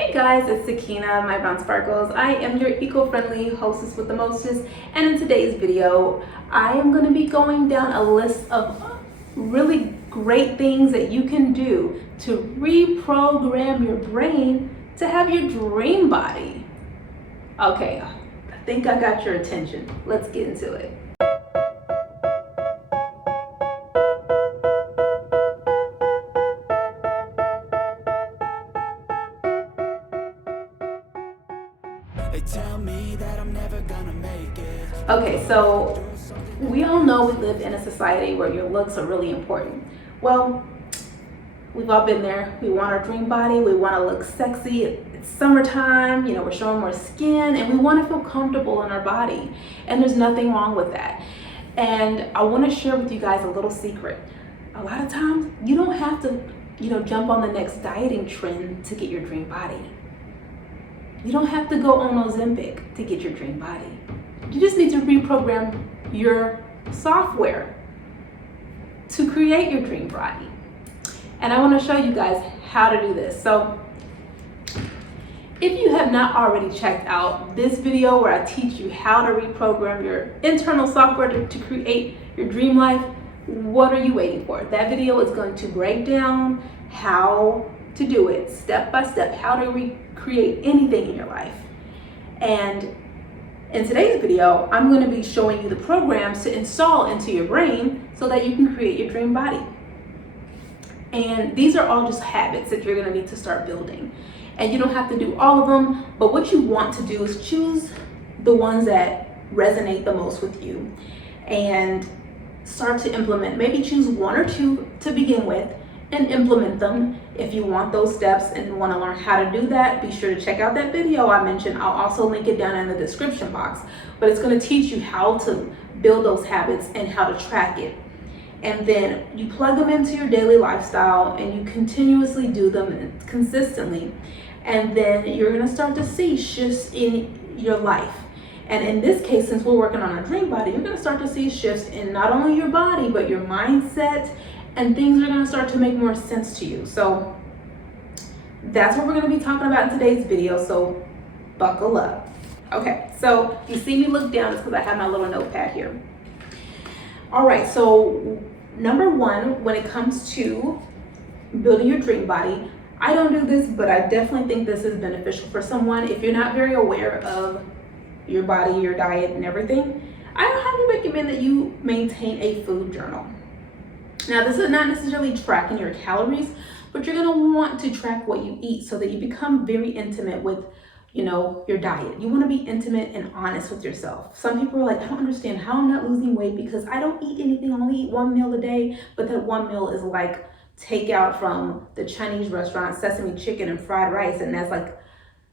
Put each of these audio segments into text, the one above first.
Hey guys, it's Sakina, my brown sparkles. I am your eco-friendly hostess with the mostest, and in today's video, I am going to be going down a list of really great things that you can do to reprogram your brain to have your dream body. Okay, I think I got your attention. Let's get into it. They tell me that I'm never gonna make it. Okay, so we all know we live in a society where your looks are really important. Well, we've all been there. We want our dream body, we want to look sexy. It's summertime, we're showing more skin and we want to feel comfortable in our body. And there's nothing wrong with that. And I want to share with you guys a little secret. A lot of times you don't have to, jump on the next dieting trend to get your dream body. You don't have to go on Ozempic to get your dream body. You just need to reprogram your software to create your dream body. And I want to show you guys how to do this. So if you have not already checked out this video where I teach you how to reprogram your internal software to create your dream life, what are you waiting for? That video is going to break down how to do it step by step, how to recreate anything in your life. And in today's video, I'm going to be showing you the programs to install into your brain so that you can create your dream body. And these are all just habits that you're going to need to start building. And you don't have to do all of them, but what you want to do is choose the ones that resonate the most with you and start to implement. Maybe choose one or two to begin with and implement them. If you want those steps and want to learn how to do that, be sure to check out that video I mentioned. I'll also link it down in the description box, but it's going to teach you how to build those habits and how to track it. And then you plug them into your daily lifestyle and you continuously do them consistently. And then you're going to start to see shifts in your life. And in this case, since we're working on our dream body, you're going to start to see shifts in not only your body, but your mindset, and things are going to start to make more sense to you. So that's what we're going to be talking about in today's video. So buckle up. Okay, so you see me look down, it's because I have my little notepad here. All right, so number one, when it comes to building your dream body, I don't do this, but I definitely think this is beneficial for someone. If you're not very aware of your body, your diet, and everything, I highly recommend that you maintain a food journal. Now, this is not necessarily tracking your calories, but you're going to want to track what you eat so that you become very intimate with, your diet. You want to be intimate and honest with yourself. Some people are like, I don't understand how I'm not losing weight because I don't eat anything. I only eat one meal a day, but that one meal is like takeout from the Chinese restaurant, sesame chicken and fried rice, and that's like,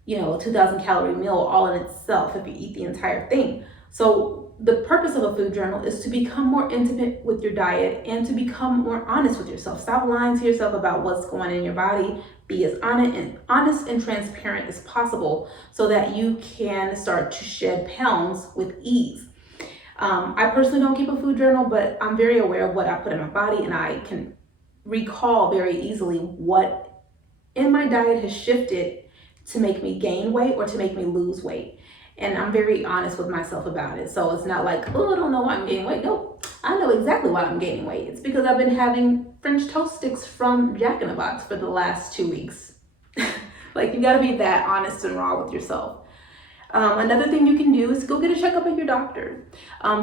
a 2,000 calorie meal all in itself if you eat the entire thing. So the purpose of a food journal is to become more intimate with your diet and to become more honest with yourself. Stop lying to yourself about what's going on in your body. Be as honest and transparent as possible so that you can start to shed pounds with ease. I personally don't keep a food journal, but I'm very aware of what I put in my body, and I can recall very easily what in my diet has shifted to make me gain weight or to make me lose weight. And I'm very honest with myself about it. So it's not like, oh, I don't know why I'm gaining weight. No, I know exactly why I'm gaining weight. It's because I've been having French toast sticks from Jack in the Box for the last 2 weeks. Like, you gotta be that honest and raw with yourself. Another thing you can do is go get a checkup at your doctor.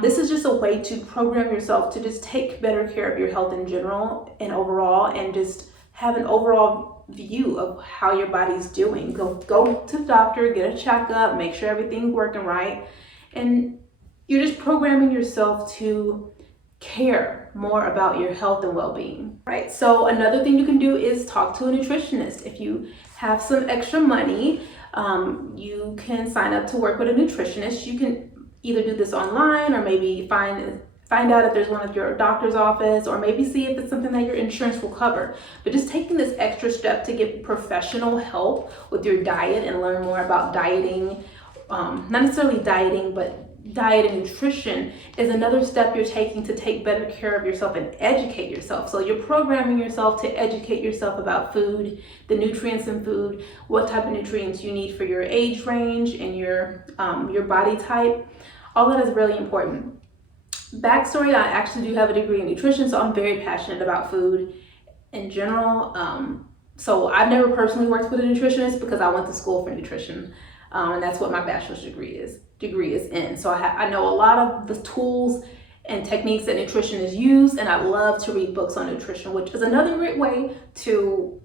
This is just a way to program yourself to just take better care of your health in general and overall, and just have an overall view of how your body's doing. Go to the doctor, get a checkup, make sure everything's working right, and you're just programming yourself to care more about your health and well-being, right? So another thing you can do is talk to a nutritionist. If you have some extra money, you can sign up to work with a nutritionist. You can either do this online or maybe find out if there's one at your doctor's office, or maybe see if it's something that your insurance will cover. But just taking this extra step to get professional help with your diet and learn more about dieting, not necessarily dieting, but diet and nutrition is another step you're taking to take better care of yourself and educate yourself. So you're programming yourself to educate yourself about food, the nutrients in food, what type of nutrients you need for your age range and your body type. All that is really important. Backstory, I actually do have a degree in nutrition, so I'm very passionate about food in general. So I've never personally worked with a nutritionist because I went to school for nutrition, and that's what my bachelor's degree is in. So I know a lot of the tools and techniques that nutritionists use, and I love to read books on nutrition, which is another great way to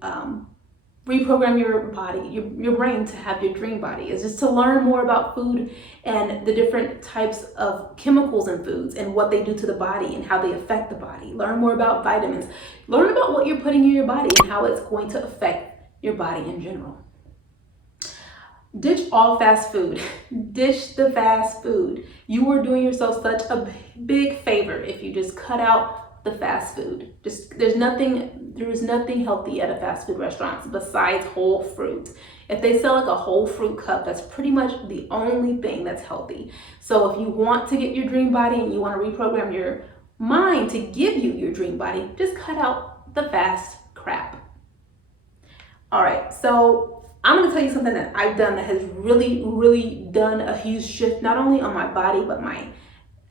reprogram your body, your brain to have your dream body, is just to learn more about food and the different types of chemicals in foods and what they do to the body and how they affect the body. Learn more about vitamins. Learn about what you're putting in your body and how it's going to affect your body in general. Ditch all fast food. Ditch the fast food. You are doing yourself such a big favor if you just cut out the fast food. There's nothing healthy at a fast food restaurant besides whole fruit. If they sell like a whole fruit cup, that's pretty much the only thing that's healthy. So if you want to get your dream body and you want to reprogram your mind to give you your dream body, just cut out the fast crap. All right, so I'm going to tell you something that I've done that has really, really done a huge shift, not only on my body, but my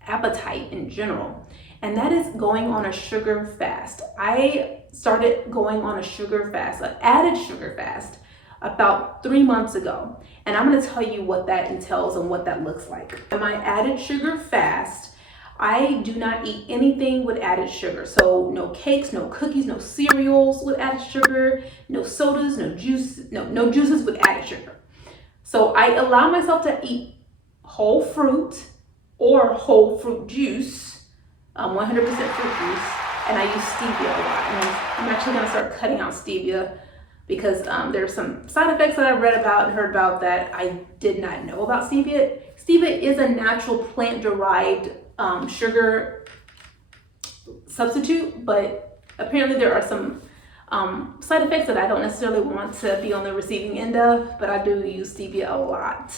appetite in general. And that is going on a sugar fast. I started going on a sugar fast, an added sugar fast, about 3 months ago. And I'm going to tell you what that entails and what that looks like. In my added sugar fast, I do not eat anything with added sugar. So no cakes, no cookies, no cereals with added sugar, no sodas, no juice, no juices with added sugar. So I allow myself to eat whole fruit or whole fruit juice, 100% fruit juice, and I use stevia a lot. And I'm actually going to start cutting out stevia because there's some side effects that I've read about and heard about that I did not know about stevia. Stevia is a natural plant-derived sugar substitute, but apparently there are some side effects that I don't necessarily want to be on the receiving end of, but I do use stevia a lot.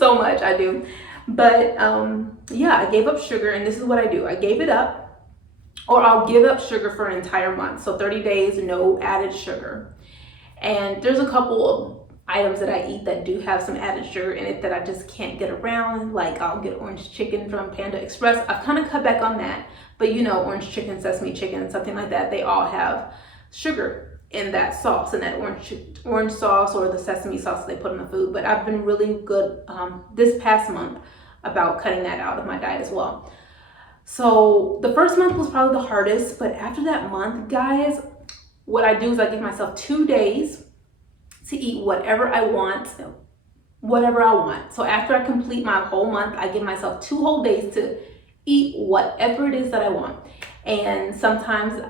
So much I do. But yeah, I gave up sugar, and this is what I do. I gave it up, or I'll give up sugar for an entire month. So 30 days, no added sugar. And there's a couple of items that I eat that do have some added sugar in it that I just can't get around. Like I'll get orange chicken from Panda Express. I've kind of cut back on that, but you know, orange chicken, sesame chicken, something like that, they all have sugar in that sauce, in that orange sauce or the sesame sauce they put in the food. But I've been really good this past month about cutting that out of my diet as well. So the first month was probably the hardest, but after that month, guys, what I do is I give myself 2 days to eat whatever I want. So after I complete my whole month, I give myself 2 whole days to eat whatever it is that I want. And sometimes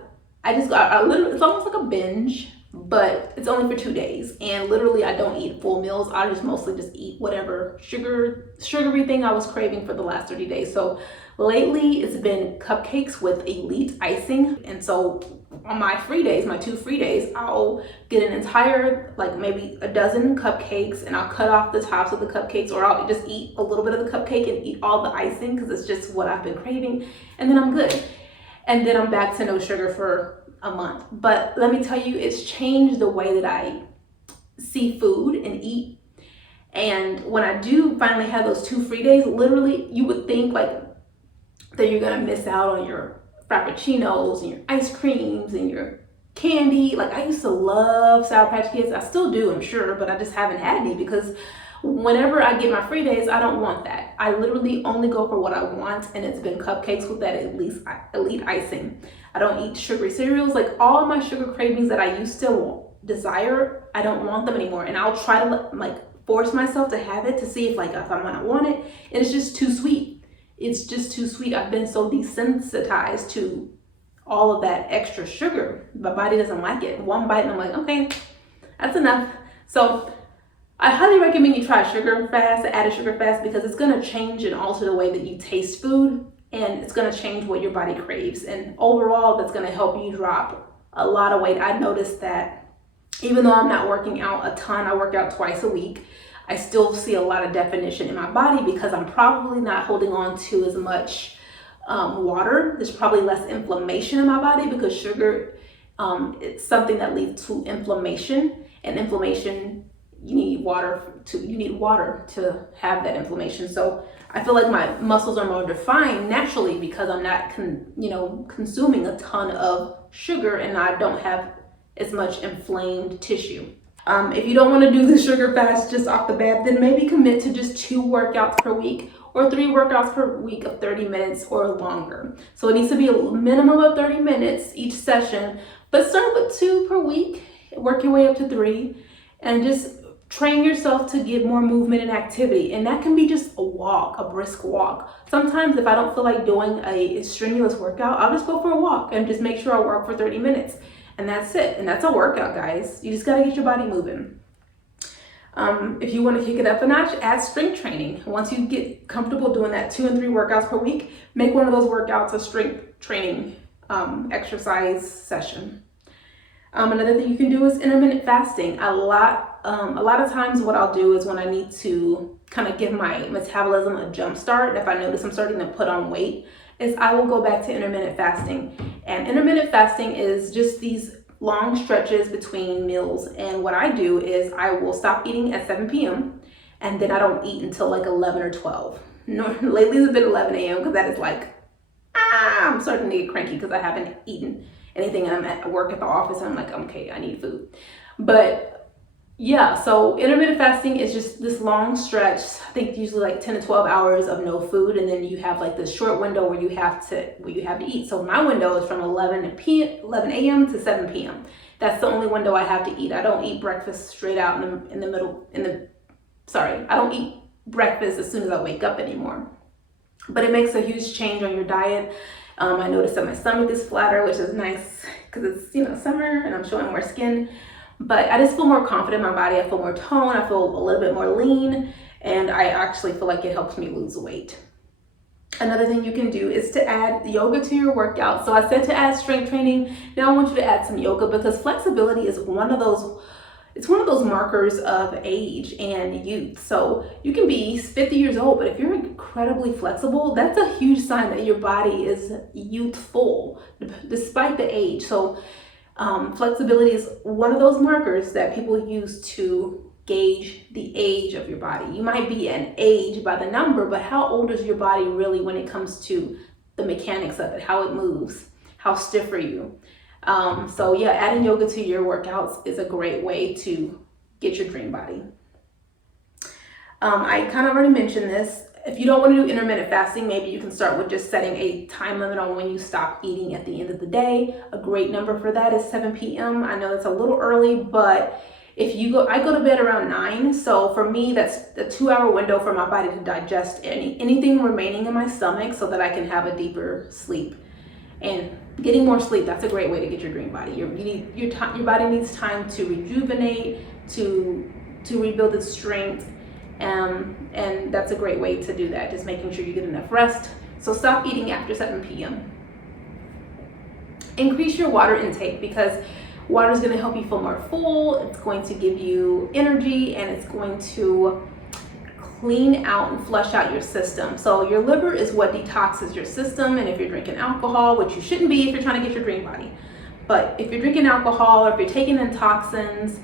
I literally, it's almost like a binge, but it's only for 2 days. And literally I don't eat full meals. I just mostly just eat whatever sugary thing I was craving for the last 30 days. So lately it's been cupcakes with elite icing. And so on my free days, my 2 free days, I'll get an entire, like maybe a dozen cupcakes, and I'll cut off the tops of the cupcakes, or I'll just eat a little bit of the cupcake and eat all the icing because it's just what I've been craving. And then I'm good. And then I'm back to no sugar for a month. But let me tell you, it's changed the way that I see food and eat. And when I do finally have those 2 free days, literally you would think like that you're gonna miss out on your frappuccinos and your ice creams and your candy. Like I used to love Sour Patch Kids. I still do, I'm sure, but I just haven't had any because whenever I get my free days, I don't want that. I literally only go for what I want, and it's been cupcakes with that elite icing. I don't eat sugary cereals. Like all my sugar cravings that I used to desire, I don't want them anymore. And I'll try to like force myself to have it to see if I'm gonna want it. And it's just too sweet. It's just too sweet. I've been so desensitized to all of that extra sugar. My body doesn't like it. One bite and I'm like, okay, that's enough. So I highly recommend you try sugar fast, added sugar fast, because it's gonna change and alter the way that you taste food, and it's gonna change what your body craves. And overall, that's gonna help you drop a lot of weight. I noticed that even though I'm not working out a ton, I work out twice a week. I still see a lot of definition in my body because I'm probably not holding on to as much water. There's probably less inflammation in my body because sugar, it's something that leads to inflammation, and inflammation, you need water to have that inflammation. So I feel like my muscles are more defined naturally because I'm not consuming a ton of sugar, and I don't have as much inflamed tissue. If you don't want to do the sugar fast just off the bat, then maybe commit to just 2 workouts per week or 3 workouts per week of 30 minutes or longer. So it needs to be a minimum of 30 minutes each session, but start with 2 per week, work your way up to 3, and just train yourself to get more movement and activity. And that can be just a walk, a brisk walk. Sometimes if I don't feel like doing a strenuous workout, I'll just go for a walk and just make sure I work for 30 minutes. And that's it. And that's a workout, guys. You just got to get your body moving. If you want to kick it up a notch, add strength training. Once you get comfortable doing that 2 and 3 workouts per week, make one of those workouts a strength training exercise session. Another thing you can do is intermittent fasting. A lot of times what I'll do is when I need to kind of give my metabolism a jump start, if I notice I'm starting to put on weight, is I will go back to intermittent fasting. And intermittent fasting is just these long stretches between meals. And what I do is I will stop eating at 7 p.m. and then I don't eat until like 11 or 12. No, lately it's been 11 a.m. because that is like, I'm starting to get cranky because I haven't eaten anything, and I'm at work at the office and I'm like, okay, I need food. But yeah, so intermittent fasting is just this long stretch, I think usually like 10 to 12 hours of no food, and then you have like this short window where you have to eat. So my window is from 11 a.m. to 7 p.m. That's the only window I have to eat. I don't eat breakfast straight out I don't eat breakfast as soon as I wake up anymore. But it makes a huge change on your diet. I noticed that my stomach is flatter, which is nice because it's summer and I'm showing more skin. But I just feel more confident in my body. I feel more toned. I feel a little bit more lean, and I actually feel like it helps me lose weight. Another thing you can do is to add yoga to your workout. So I said to add strength training. Now I want you to add some yoga because flexibility is one of those markers of age and youth. So you can be 50 years old, but if you're incredibly flexible, that's a huge sign that your body is youthful despite the age. So flexibility is one of those markers that people use to gauge the age of your body. You might be an age by the number, but how old is your body really when it comes to the mechanics of it, how it moves, how stiff are you? So yeah, adding yoga to your workouts is a great way to get your dream body. I kind of already mentioned this. If you don't want to do intermittent fasting, maybe you can start with just setting a time limit on when you stop eating at the end of the day. A great number for that is 7 p.m. I know it's a little early, but I go to bed around 9. So for me, that's a 2-hour window for my body to digest anything remaining in my stomach so that I can have a deeper sleep. And getting more sleep, that's a great way to get your dream body. Your body needs time to rejuvenate, to rebuild its strength. And that's a great way to do that, just making sure you get enough rest. So stop eating after 7 p.m. Increase your water intake because water is going to help you feel more full. It's going to give you energy, and it's going to clean out and flush out your system. So your liver is what detoxes your system. And if you're drinking alcohol, which you shouldn't be if you're trying to get your dream body, but if you're drinking alcohol or if you're taking in toxins,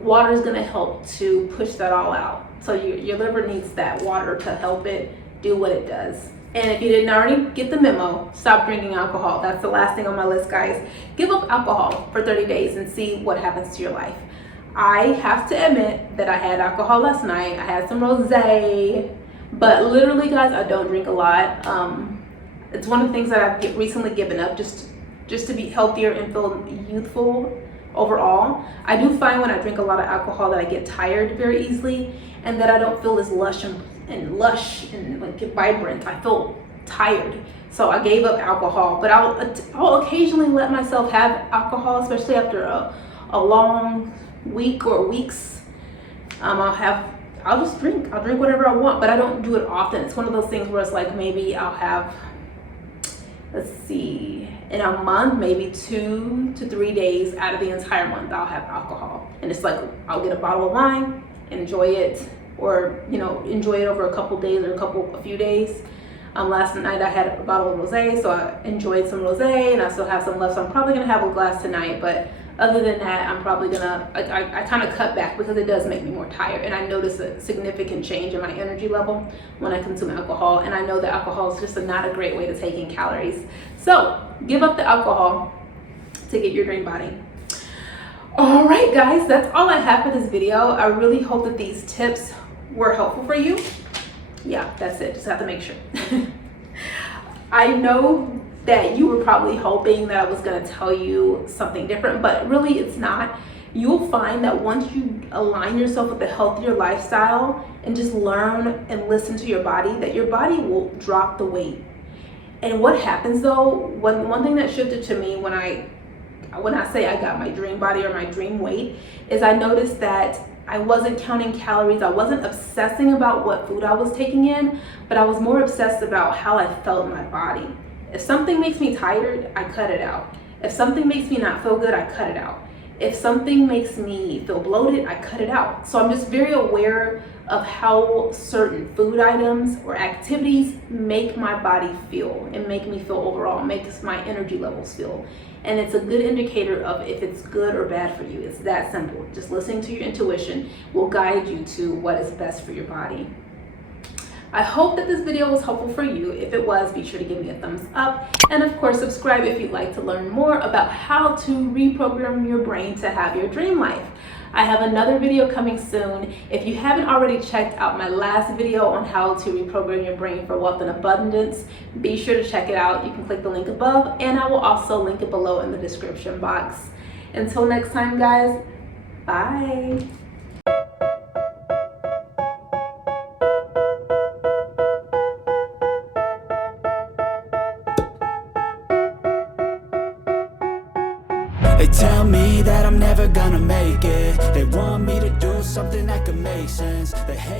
water is going to help to push that all out. So your liver needs that water to help it do what it does. And if you didn't already get the memo, stop drinking alcohol. That's the last thing on my list, guys. Give up alcohol for 30 days and see what happens to your life. I have to admit that I had alcohol last night. I had some rosé, but literally, guys, I don't drink a lot. It's one of the things that I've recently given up just to be healthier and feel youthful overall. I do find when I drink a lot of alcohol that I get tired very easily, and that I don't feel as lush and like vibrant. I feel tired, so I gave up alcohol. But I'll occasionally let myself have alcohol, especially after a long week or weeks. I'll just drink. I'll drink whatever I want, but I don't do it often. It's one of those things where it's like maybe I'll have, in a month, maybe 2 to 3 days out of the entire month I'll have alcohol. And it's like I'll get a bottle of wine, enjoy it, or enjoy it over a couple days or a few days. Last night I had a bottle of rosé, so I enjoyed some rosé, and I still have some left, so I'm probably gonna have a glass tonight. But other than that, I'm probably gonna, I kind of cut back because it does make me more tired, and I notice a significant change in my energy level when I consume alcohol, and I know that alcohol is just not a great way to take in calories. So give up the alcohol to get your dream body. All right, guys, that's all I have for this video. I really hope that these tips were helpful for you. Yeah, that's it. Just have to make sure. I know that you were probably hoping that I was going to tell you something different, but really it's not. You'll find that once you align yourself with a healthier lifestyle and just learn and listen to your body, that your body will drop the weight. And what happens though, one thing that shifted to me when I say I got my dream body or my dream weight is I noticed that I wasn't counting calories. I wasn't obsessing about what food I was taking in, but I was more obsessed about how I felt in my body. If something makes me tired, I cut it out. If something makes me not feel good, I cut it out. If something makes me feel bloated, I cut it out. So I'm just very aware of how certain food items or activities make my body feel and make me feel overall, makes my energy levels feel. And it's a good indicator of if it's good or bad for you. It's that simple. Just listening to your intuition will guide you to what is best for your body. I hope that this video was helpful for you. If it was, be sure to give me a thumbs up. And of course, subscribe if you'd like to learn more about how to reprogram your brain to have your dream life. I have another video coming soon. If you haven't already checked out my last video on how to reprogram your brain for wealth and abundance, be sure to check it out. You can click the link above, and I will also link it below in the description box. Until next time, guys, bye. They tell me that I'm never gonna make it. They want me to do something that could make sense. They hate